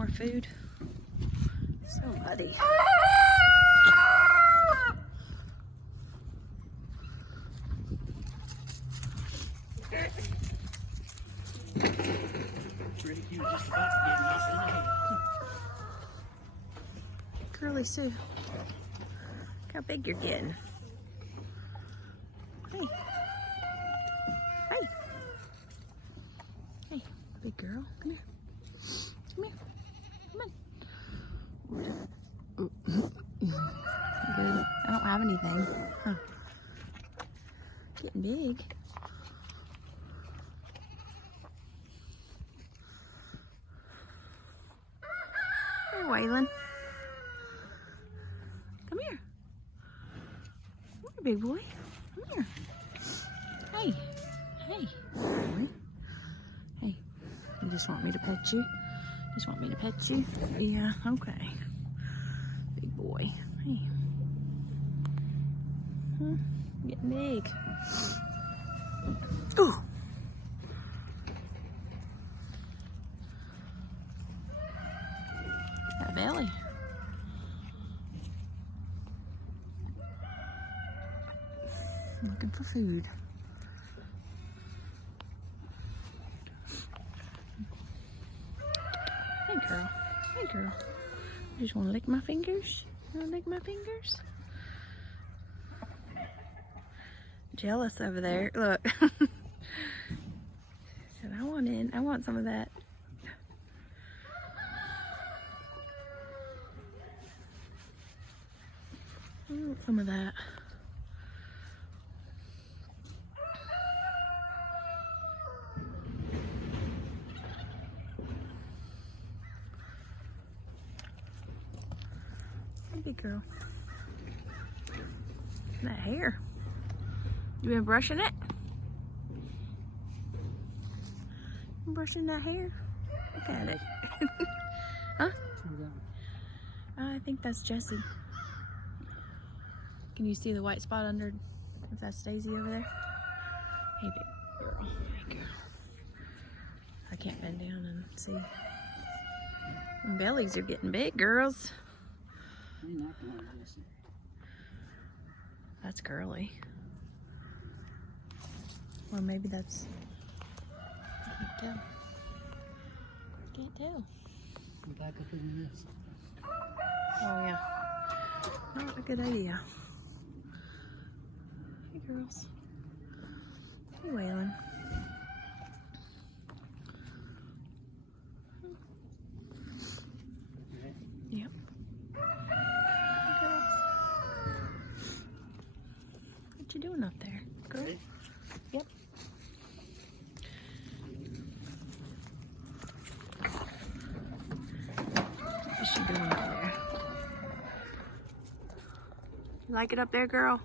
more food. So muddy. Pretty cute, just about to get knocked in the head. Curly Sue. Look how big you're getting. Hey. Hey. Hey, big girl. Come here. Come here. Come on. Good. I don't have anything. Huh. Getting big. Hey, Waylon. Come here. Come here, big boy. Come here. Hey. Hey. Boy. Hey. You just want me to pet you? Just want me to pet you? Yeah, okay. Big boy. Hey. Getting big. Ooh. Got a belly. Looking for food. Hey girl. Hey girl. You just want to lick my fingers? You want to lick my fingers? Jealous over there. Look. Said, I want in. I want some of that. I want some of that. Big girl. That hair. You been brushing it? You brushing that hair? Look at it. Huh? I think that's Jessie. Can you see the white spot under? If that's Daisy over there? Hey, big girl. Hey, girl. I can't bend down and see. Them bellies are getting big, girls. That's girly. Or maybe that's... I can't tell. Can't tell. Back up in this. Oh yeah. Not a good idea. Hey girls. Hey Waylon. Yep. Hey girls. What you doing up there, girl? Yep. What's she doing up there? You like it up there, girl?